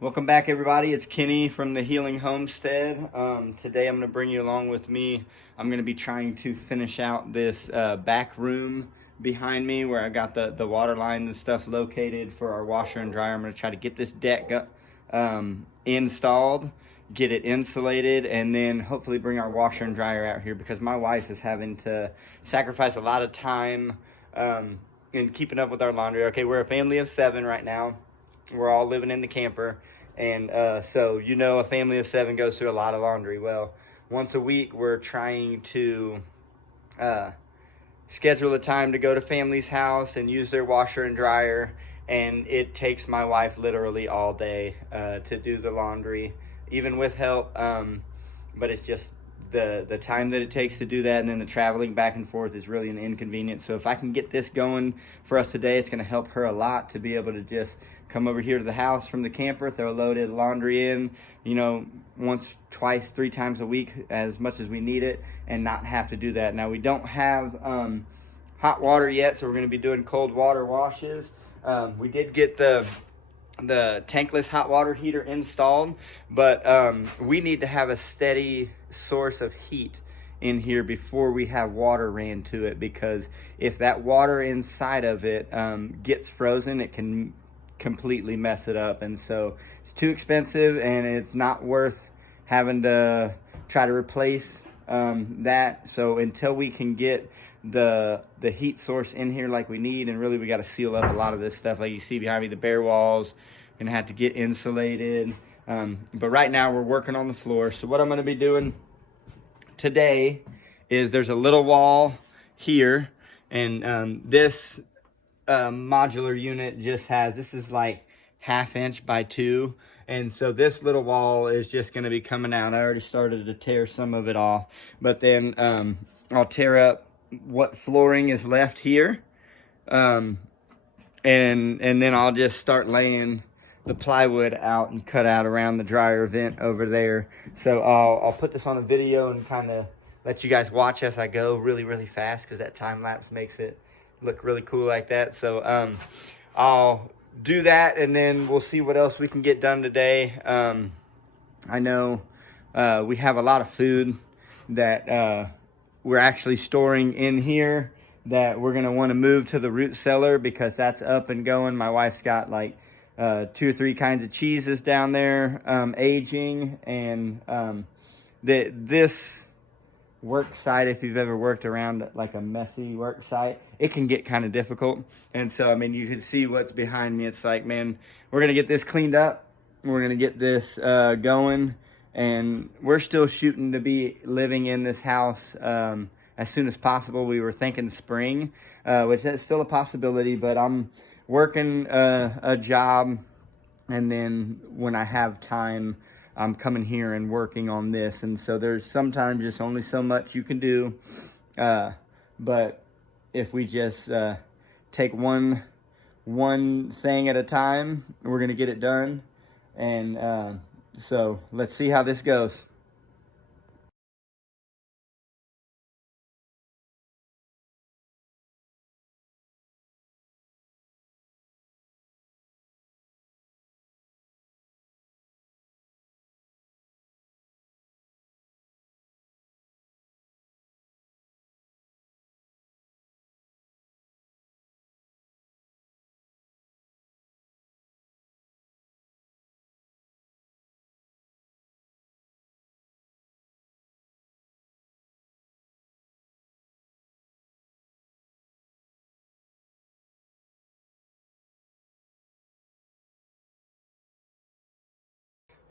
Welcome back, everybody. It's Kenny from the Healing Homestead. Today I'm going to bring you along with me. I'm going to be trying to finish out this back room behind me where I got the water lines and stuff located for our washer and dryer. I'm going to try to get this deck installed, get it insulated, and then hopefully bring our washer and dryer out here because my wife is having to sacrifice a lot of time in keeping up with our laundry. Okay, we're a family of 7 right now. We're all living in the camper, and so a family of 7 goes through a lot of laundry. Well, once a week we're trying to schedule a time to go to family's house and use their washer and dryer, and it takes my wife literally all day to do the laundry, even with help, but it's just the time that it takes to do that, and then the traveling back and forth is really an inconvenience. So if I can get this going for us today, it's going to help her a lot to be able to just come over here to the house from the camper, throw a loaded laundry in, once, twice, 3 times a week, as much as we need it, and not have to do that. Now, we don't have hot water yet, so we're going to be doing cold water washes. We did get the tankless hot water heater installed, but we need to have a steady source of heat in here before we have water ran to it, because if that water inside of it gets frozen, it can completely mess it up. And so it's too expensive, and it's not worth having to try to replace that. So until we can get the heat source in here like we need, and really we got to seal up a lot of this stuff like you see behind me, the bare walls, gonna have to get insulated, but right now we're working on the floor. So what I'm going to be doing today is there's a little wall here, and this modular unit just has, this is like 1/2 inch by 2, and so this little wall is just going to be coming out. I already started to tear some of it off, but then I'll tear up what flooring is left here, and then I'll just start laying the plywood out and cut out around the dryer vent over there. So I'll put this on a video and kind of let you guys watch as I go really fast, because that time lapse makes it look really cool like that. So I'll do that, and then we'll see what else we can get done today. I know we have a lot of food that we're actually storing in here that we're going to want to move to the root cellar, because that's up and going. My wife's got like 2 or 3 kinds of cheeses down there aging, and this work site, if you've ever worked around like a messy work site, it can get kind of difficult. And so, I mean, you can see what's behind me. It's like, man, we're gonna get this cleaned up, we're gonna get this going, and we're still shooting to be living in this house as soon as possible. We were thinking spring, which is still a possibility, but I'm working a job, and then when I have time, I'm coming here and working on this. And so there's sometimes just only so much you can do, but if we just take one thing at a time, we're gonna get it done. And so let's see how this goes.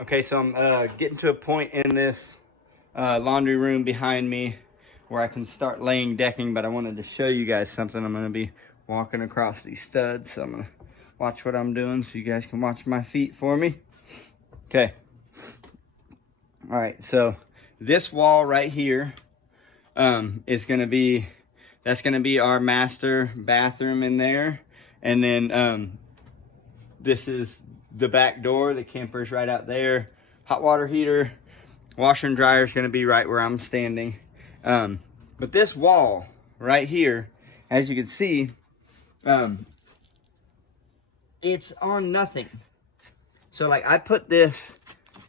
Okay, so I'm getting to a point in this laundry room behind me where I can start laying decking, but I wanted to show you guys something. I'm going to be walking across these studs, so I'm going to watch what I'm doing so you guys can watch my feet for me. Okay. All right, so this wall right here is going to be, that's going to be our master bathroom in there. And then this is the back door. The camper's right out there. Hot water heater, washer and dryer is going to be right where I'm standing. But this wall right here, as you can see, it's on nothing. So like I put this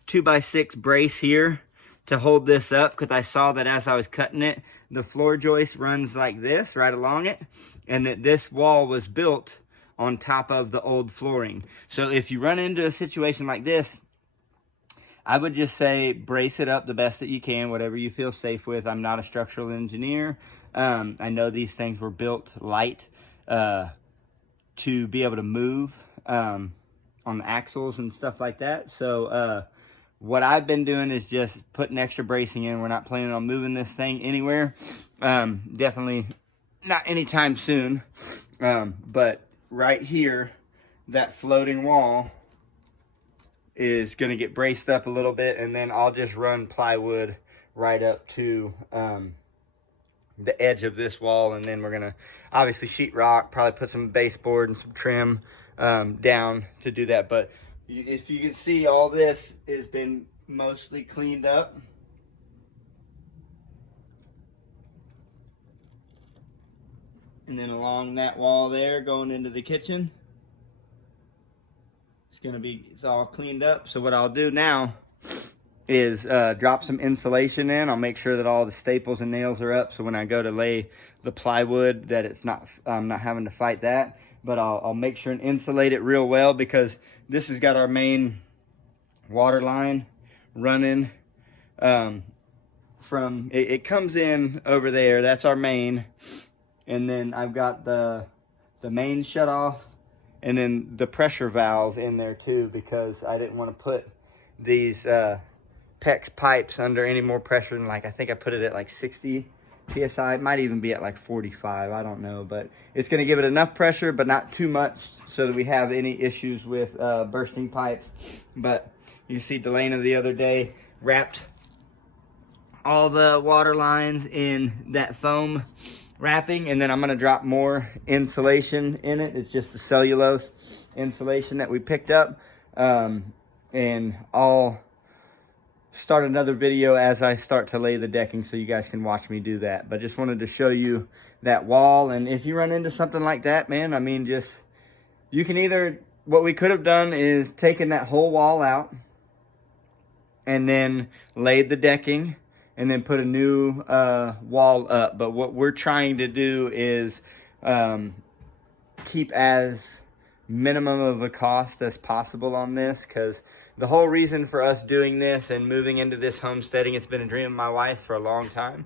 2x6 brace here to hold this up because I saw that as I was cutting it, the floor joist runs like this right along it, and that this wall was built on top of the old flooring. So if you run into a situation like this, I would just say brace it up the best that you can, whatever you feel safe with. I'm not a structural engineer. I know these things were built light to be able to move on the axles and stuff like that. So what I've been doing is just putting extra bracing in. We're not planning on moving this thing anywhere. Definitely not anytime soon. But right here, that floating wall is going to get braced up a little bit, and then I'll just run plywood right up to the edge of this wall, and then we're going to obviously sheetrock, probably put some baseboard and some trim down to do that. But if you can see, all this has been mostly cleaned up. And then along that wall there, going into the kitchen, it's all cleaned up. So what I'll do now is drop some insulation in. I'll make sure that all the staples and nails are up, so when I go to lay the plywood, that I'm not having to fight that. But I'll make sure and insulate it real well, because this has got our main water line running from it comes in over there. That's our main, and then I've got the main shut off, and then the pressure valve in there too, because I didn't want to put these PEX pipes under any more pressure than, like, I think I put it at like 60 PSI. It might even be at like 45, I don't know, but it's going to give it enough pressure, but not too much so that we have any issues with bursting pipes. But you see Delana the other day wrapped all the water lines in that foam wrapping, and then I'm going to drop more insulation in it. It's just the cellulose insulation that we picked up, and I'll start another video as I start to lay the decking so you guys can watch me do that. But just wanted to show you that wall. And if you run into something like that, man, I mean, just, you can either, what we could have done is taken that whole wall out and then laid the decking and then put a new wall up. But what we're trying to do is keep as minimum of a cost as possible on this, because the whole reason for us doing this and moving into this homesteading, it's been a dream of my wife for a long time.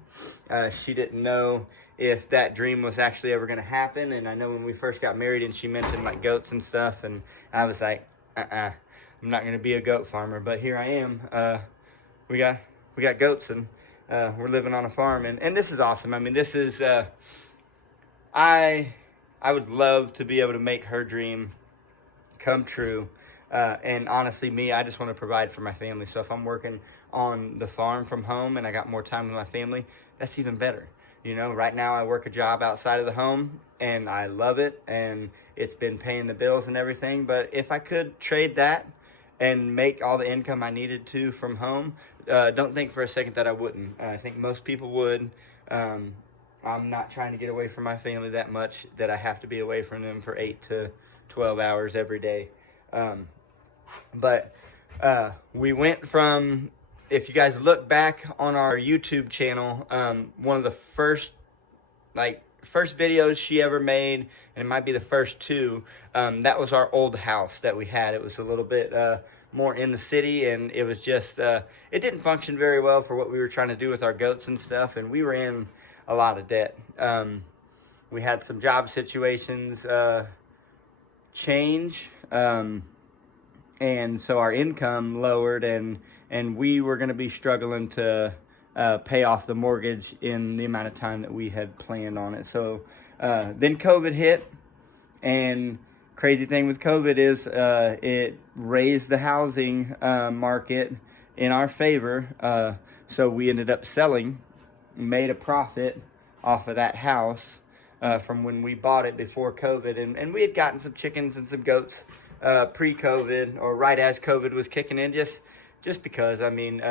She didn't know if that dream was actually ever going to happen. And I know when we first got married and she mentioned like goats and stuff, and I was like, I'm not going to be a goat farmer. But here I am. We got goats, and we're living on a farm, and this is awesome. I mean, this is I would love to be able to make her dream come true. And honestly, I just want to provide for my family. So if I'm working on the farm from home and I got more time with my family, that's even better. You know, right now I work a job outside of the home and I love it, and it's been paying the bills and everything. But if I could trade that and make all the income I needed to from home, don't think for a second that I wouldn't. I think most people would. I'm not trying to get away from my family that much that I have to be away from them for 8 to 12 hours every day. But we went from, if you guys look back on our YouTube channel, one of the first videos she ever made, and it might be the first two, that was our old house that we had. It was a little bit more in the city, and it was just, it didn't function very well for what we were trying to do with our goats and stuff, and we were in a lot of debt. We had some job situations change, and so our income lowered, and we were going to be struggling to pay off the mortgage in the amount of time that we had planned on it. So then COVID hit, and crazy thing with COVID is it raised the housing market in our favor. So we ended up selling, made a profit off of that house from when we bought it before COVID. And we had gotten some chickens and some goats pre-COVID, or right as COVID was kicking in, just because, I mean,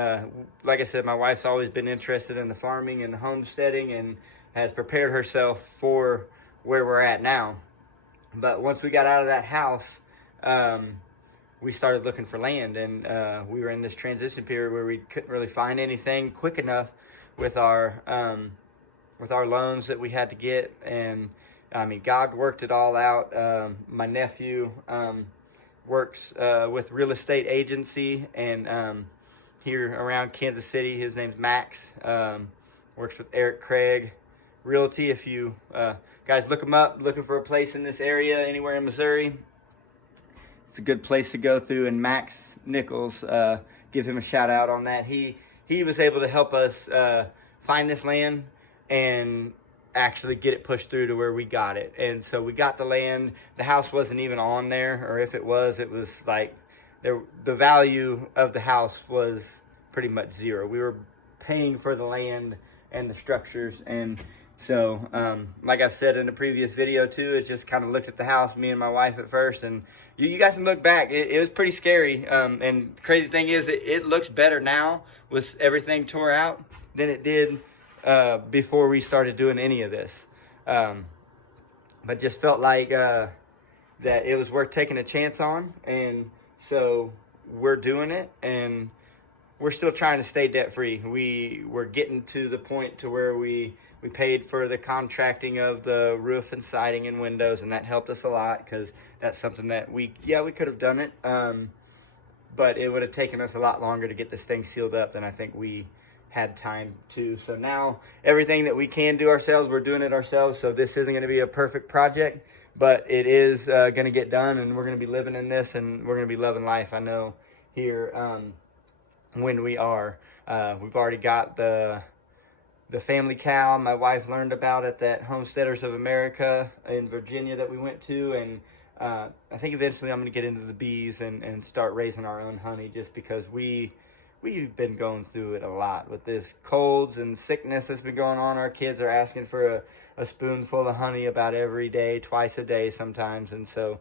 like I said, my wife's always been interested in the farming and the homesteading and has prepared herself for where we're at now. But once we got out of that house, we started looking for land, and we were in this transition period where we couldn't really find anything quick enough with our loans that we had to get. And I mean, God worked it all out. My nephew works with real estate agency, and here around Kansas City, his name's Max. Works with Eric Craig Realty. If you guys look him up, looking for a place in this area, anywhere in Missouri, it's a good place to go through. And Max Nichols, give him a shout out on that. He was able to help us find this land and actually get it pushed through to where we got it. And so we got the land. The house wasn't even on there, or if it was like the value of the house was pretty much zero. We were paying for the land and the structures. And so like I've said in the previous video too, is just kind of looked at the house, me and my wife at first, and you guys can look back, it was pretty scary. And crazy thing is, it looks better now with everything tore out than it did before we started doing any of this. But just felt like that it was worth taking a chance on, and so we're doing it, and we're still trying to stay debt free. We're getting to the point to where we paid for the contracting of the roof and siding and windows, and that helped us a lot, because that's something that we could have done it, but it would have taken us a lot longer to get this thing sealed up than I think we had time to. So now everything that we can do ourselves, we're doing it ourselves. So this isn't going to be a perfect project, but it is going to get done, and we're going to be living in this, and we're going to be loving life, I know, here when we are. We've already got the family cow my wife learned about at that Homesteaders of America in Virginia that we went to. And I think eventually I'm going to get into the bees and start raising our own honey, just because we've been going through it a lot with this colds and sickness that's been going on. Our kids are asking for a spoonful of honey about every day, twice a day sometimes. And so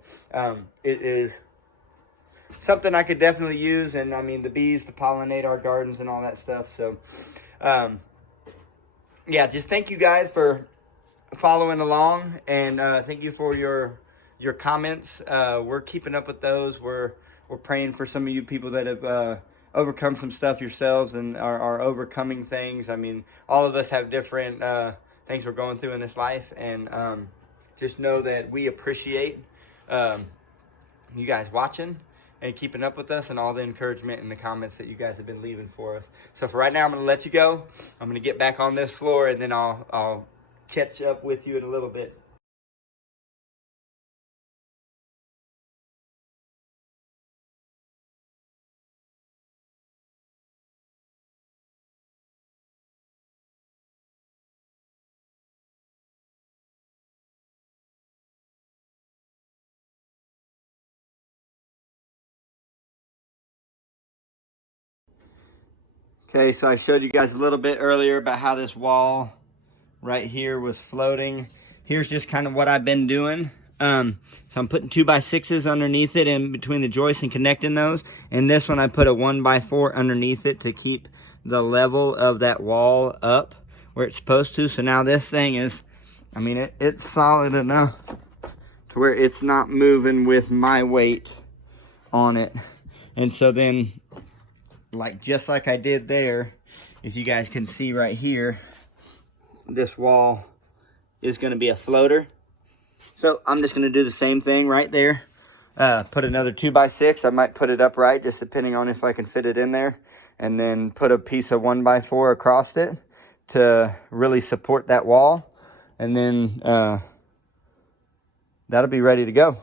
it is something I could definitely use. And I mean, the bees to pollinate our gardens and all that stuff. So yeah, just thank you guys for following along, and thank you for your comments. We're keeping up with those. We're praying for some of you people that have overcome some stuff yourselves and are overcoming things. I mean, all of us have different things we're going through in this life, and just know that we appreciate you guys watching and keeping up with us, and all the encouragement and the comments that you guys have been leaving for us. So for right now, I'm going to let you go. I'm going to get back on this floor, and then I'll catch up with you in a little bit. Okay, so I showed you guys a little bit earlier about how this wall right here was floating. Here's just kind of what I've been doing. So I'm putting 2x6s underneath it in between the joists and connecting those. And this one I put a 1x4 underneath it to keep the level of that wall up where it's supposed to. So now this thing is, I mean, it's solid enough to where it's not moving with my weight on it. And so then, just like I did there, if you guys can see right here, this wall is going to be a floater. So I'm just going to do the same thing right there. Put another 2x6. I might put it upright, just depending on if I can fit it in there. And then put a piece of 1x4 across it to really support that wall. And then that'll be ready to go.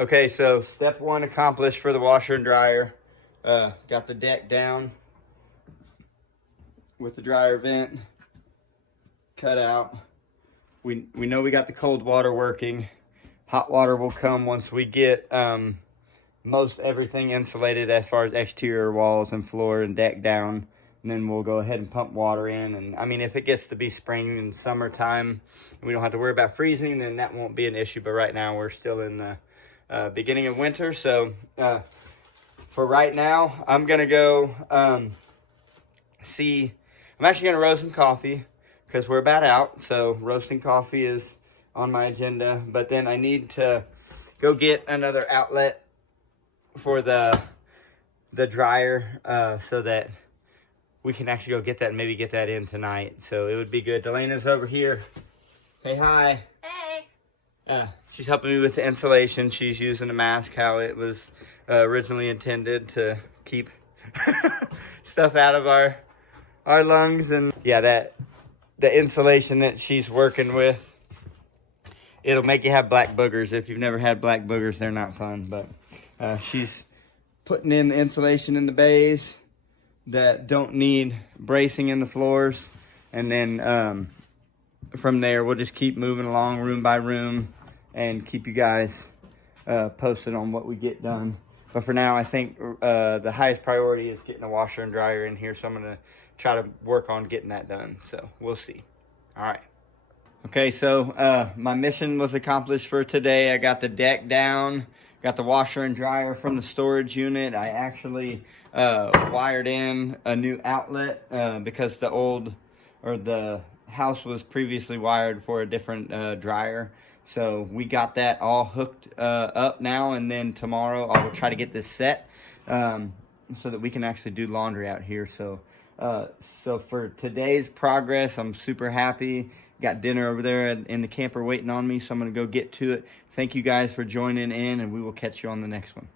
Okay, so step one accomplished for the washer and dryer. Got the deck down with the dryer vent cut out. We know we got the cold water working. Hot water will come once we get most everything insulated as far as exterior walls and floor and deck down. And then we'll go ahead and pump water in. And I mean, if it gets to be spring and summertime, and we don't have to worry about freezing, then that won't be an issue. But right now, we're still in the beginning of winter. So for right now, I'm gonna go I'm actually gonna roast some coffee because we're about out. So roasting coffee is on my agenda. But then I need to go get another outlet for the dryer so that we can actually go get that and maybe get that in tonight. So it would be good. Delena's over here. Say hi. Hey. She's helping me with the insulation. She's using a mask how it was originally intended to keep stuff out of our lungs. And yeah, the insulation that she's working with, it'll make you have black boogers. If you've never had black boogers, they're not fun. But she's putting in the insulation in the bays that don't need bracing in the floors. And then from there, we'll just keep moving along room by room and keep you guys posted on what we get done. But for now, I think the highest priority is getting the washer and dryer in here. So I'm going to try to work on getting that done. So we'll see. All right. Okay, so my mission was accomplished for today. I got the deck down, got the washer and dryer from the storage unit. I actually wired in a new outlet because the house was previously wired for a different dryer. So we got that all hooked up now, and then tomorrow I will try to get this set so that we can actually do laundry out here. So for today's progress, I'm super happy. Got dinner over there in the camper waiting on me, so I'm going to go get to it. Thank you guys for joining in, and we will catch you on the next one.